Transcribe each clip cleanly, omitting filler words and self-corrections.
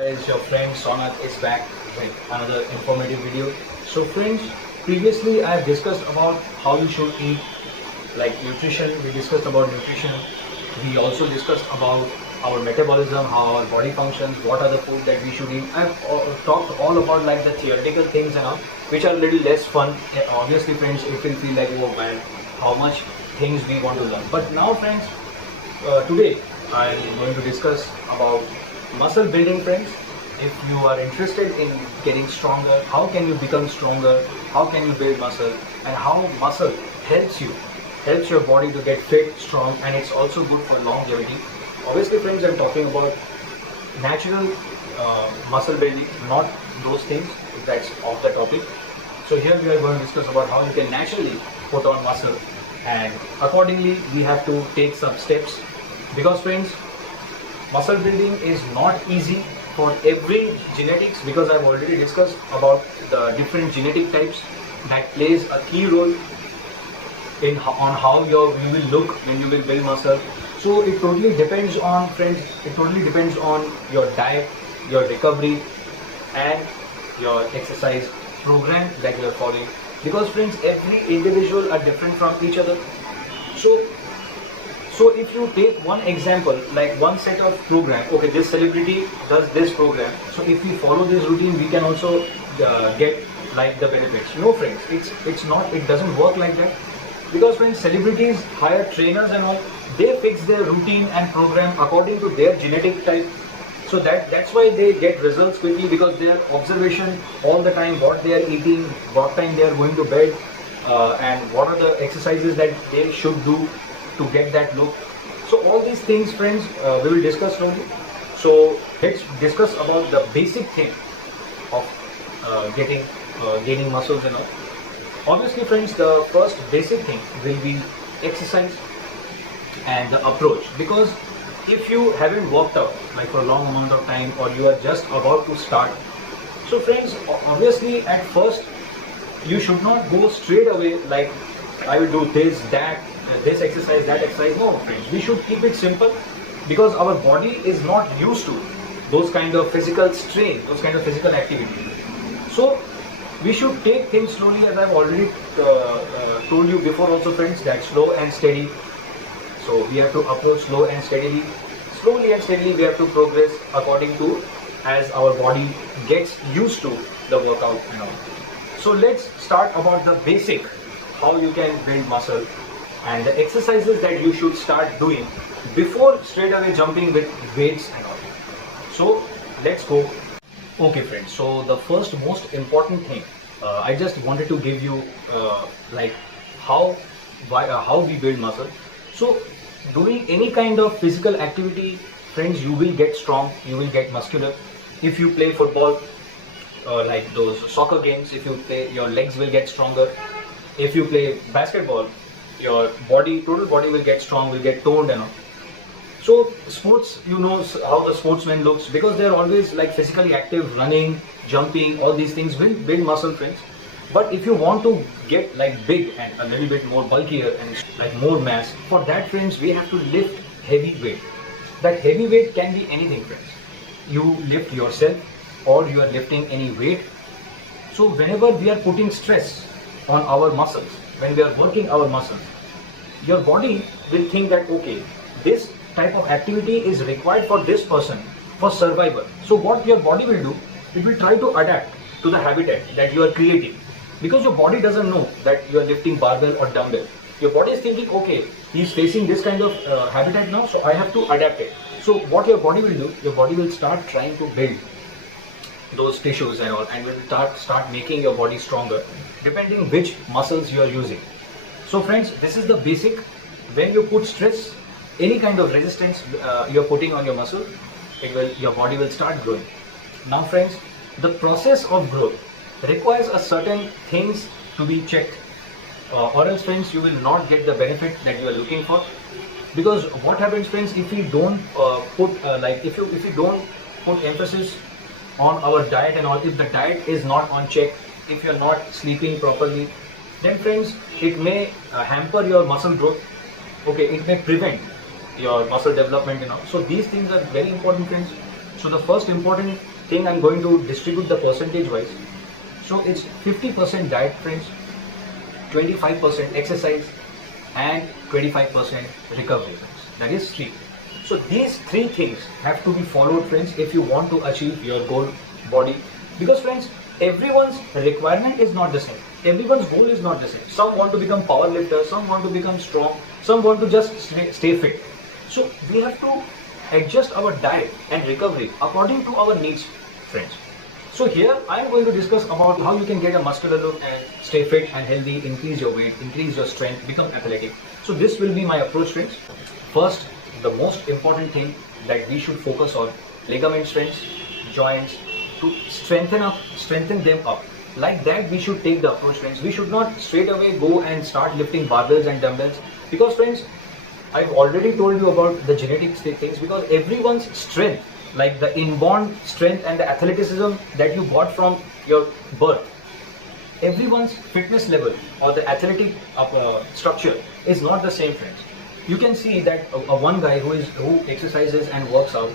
Guys, your friend Sonath is back with another informative video. So friends, previously I have discussed about how you should eat, like nutrition. We discussed about nutrition. We also discussed about our metabolism, how our body functions, what are the food that we should eat. I've talked all about like the theoretical things and all, which are a little less fun. Obviously friends, it will feel like, oh man, how much things we want to learn. But now friends, today I am going to discuss about muscle building friends. If you are interested in getting stronger, how can you become stronger, how can you build muscle, and how muscle helps your body to get fit, strong, and it's also good for longevity. Obviously friends, I'm talking about natural muscle building, not those things, that's off the topic. So here we are going to discuss about how you can naturally put on muscle, and accordingly we have to take some steps, because friends, muscle building is not easy for every genetics, because I've already discussed about the different genetic types that plays a key role in on how you will look when you will build muscle. So it totally depends on friends, it totally depends on your diet, your recovery, and your exercise program that you are following, because friends, every individual are different from each other. So if you take one example, like one set of program, okay, this celebrity does this program, so if we follow this routine, we can also get like the benefits. No friends, it's not, it doesn't work like that, because when celebrities hire trainers and all, they fix their routine and program according to their genetic type. So that's why they get results quickly, because their observation all the time, what they are eating, what time they are going to bed, and what are the exercises that they should do to get that look. So all these things friends, we will discuss slowly. So let's discuss about the basic thing of gaining muscles and all. Obviously friends, the first basic thing will be exercise and the approach, because if you haven't worked out like for a long amount of time, or you are just about to start, so friends, obviously at first you should not go straight away like I will do this, that, this exercise, that exercise. No friends, we should keep it simple, because our body is not used to those kind of physical strain, those kind of physical activity. So we should take things slowly, as I've already told you before also friends, that slow and steady. So we have to approach slow and steadily. Slowly and steadily we have to progress according to as our body gets used to the workout and all. So let's start about the basic, how you can build muscle, and the exercises that you should start doing before straight away jumping with weights and all. So let's go. Okay friends, so the first most important thing, I just wanted to give you like how we build muscle. So doing any kind of physical activity friends, you will get strong, you will get muscular. If you play football, like those soccer games, if you play, your legs will get stronger. If you play basketball, your body, total body will get strong, will get toned and all. So sports, you know how the sportsman looks, because they are always like physically active, running, jumping, all these things will build muscle friends. But if you want to get like big and a little bit more bulkier and like more mass, for that friends, we have to lift heavy weight. That heavy weight can be anything friends. You lift yourself, or you are lifting any weight. So whenever we are putting stress on our muscles, when we are working our muscles, your body will think that okay, this type of activity is required for this person for survival. So what your body will do, it will try to adapt to the habitat that you are creating, because your body doesn't know that you are lifting barbell or dumbbell. Your body is thinking, okay, he's facing this kind of habitat now, so I have to adapt it. So what your body will do, your body will start trying to build those tissues and all, and will start making your body stronger depending which muscles you are using. So friends, this is the basic. When you put stress, any kind of resistance you are putting on your muscle, your body will start growing. Now friends, the process of growth requires a certain things to be checked, or else friends, you will not get the benefit that you are looking for. Because what happens friends, if we don't if you don't put emphasis on our diet and all, if the diet is not on check, if you're not sleeping properly, then friends, it may hamper your muscle growth. Okay, it may prevent your muscle development, So these things are very important friends. So the first important thing, I'm going to distribute the percentage wise. So it's 50% diet friends, 25% exercise, and 25% recovery friends. That is sleep. So these three things have to be followed friends if you want to achieve your goal body. Because friends, everyone's requirement is not the same. Everyone's goal is not the same. Some want to become power lifter, some want to become strong, some want to just stay fit. So we have to adjust our diet and recovery according to our needs friends. So here I am going to discuss about how you can get a muscular look and stay fit and healthy, increase your weight, increase your strength, become athletic. So this will be my approach friends. First, the most important thing that we should focus on, ligament strengths, joints, to strengthen them up. Like that we should take the approach friends. We should not straight away go and start lifting barbells and dumbbells, because friends, I've already told you about the genetics things, because everyone's strength, like the inborn strength and the athleticism that you got from your birth, everyone's fitness level or the athletic structure is not the same friends. You can see that one guy who exercises and works out,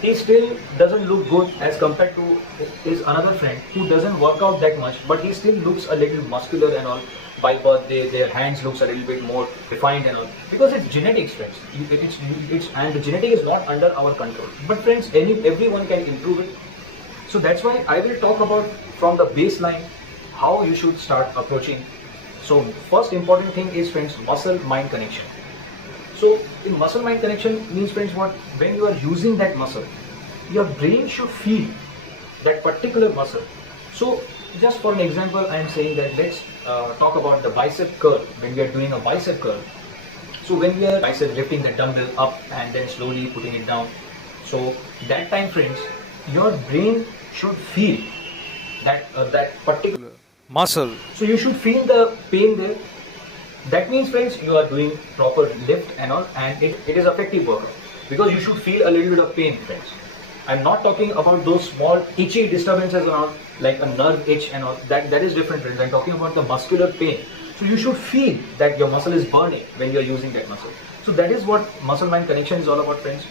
he still doesn't look good as compared to his another friend who doesn't work out that much, but he still looks a little muscular and all. By birth, their hands looks a little bit more refined and all, because it's genetics friends. And the genetic is not under our control. But friends, everyone can improve it. So that's why I will talk about from the baseline how you should start approaching. So first important thing is friends, muscle-mind connection. So in muscle-mind connection means friends what? When you are using that muscle, your brain should feel that particular muscle. So just for an example, I am saying that let's talk about the bicep curl. When we are doing a bicep curl, so when we are bicep lifting the dumbbell up and then slowly putting it down, so that time friends, your brain should feel that particular muscle. So you should feel the pain there. That means friends, you are doing proper lift and all, and it is effective workout, because you should feel a little bit of pain friends. I'm not talking about those small itchy disturbances and all, like a nerve itch and all, that is different friends. I'm talking about the muscular pain. So you should feel that your muscle is burning when you're using that muscle. So that is what muscle-mind connection is all about friends.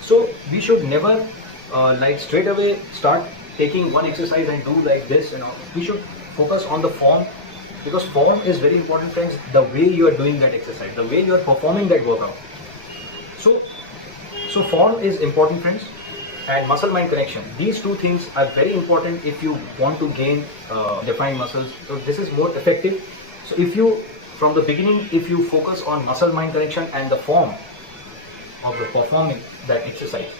So we should never like straight away start taking one exercise and do like this and all. We should focus on the form, because form is very important friends. The way you are doing that exercise, the way you are performing that workout. So form is important friends, and muscle-mind connection. These two things are very important if you want to gain defined muscles. So this is more effective. So if you, from the beginning, if you focus on muscle-mind connection and the form of the performing that exercise,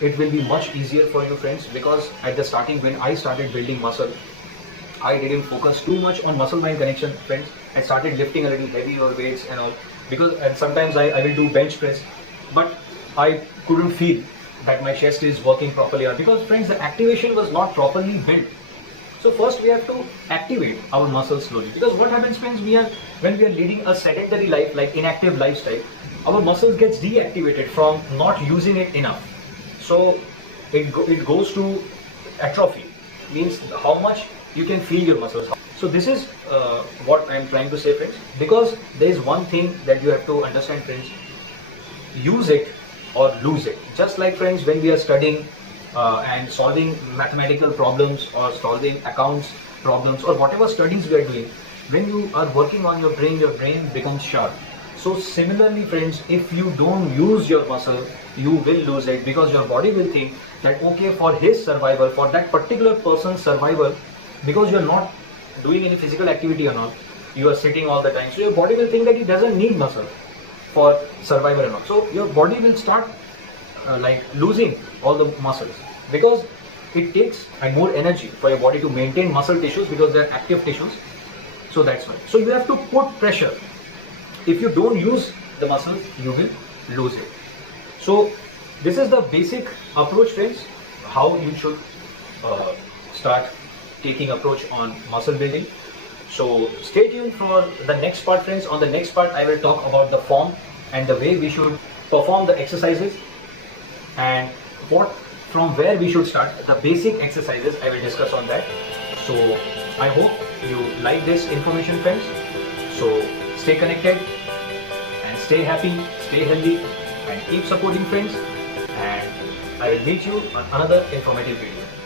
it will be much easier for you friends. Because at the starting, when I started building muscle, I didn't focus too much on muscle-mind connection friends. I started lifting a little heavier weights and all, because and sometimes I will do bench press, but I couldn't feel that my chest is working properly, because friends, the activation was not properly built. So first we have to activate our muscles slowly, because what happens friends, when we are leading a sedentary life, like inactive lifestyle, our muscles gets deactivated from not using it enough. So it goes to atrophy, means how much you can feel your muscles. So this is what I am trying to say friends, because there is one thing that you have to understand friends, use it or lose it. Just like friends, when we are studying and solving mathematical problems or solving accounts problems or whatever studies we are doing, when you are working on your brain becomes sharp. So similarly friends, if you don't use your muscle, you will lose it, because your body will think that okay, for his survival, for that particular person's survival, because you are not doing any physical activity or not, you are sitting all the time, so your body will think that it doesn't need muscle for survival and all. So your body will start like losing all the muscles, because it takes more energy for your body to maintain muscle tissues, because they are active tissues. So that's why. So you have to put pressure. If you don't use the muscles, you will lose it. So this is the basic approach friends, how you should start taking approach on muscle building. So stay tuned for the next part friends. On the next part, I will talk about the form and the way we should perform the exercises, and from where we should start. The basic exercises I will discuss on that. So I hope you like this information friends. So stay connected and stay happy, stay healthy, and keep supporting friends, and I'll meet you on another informative video.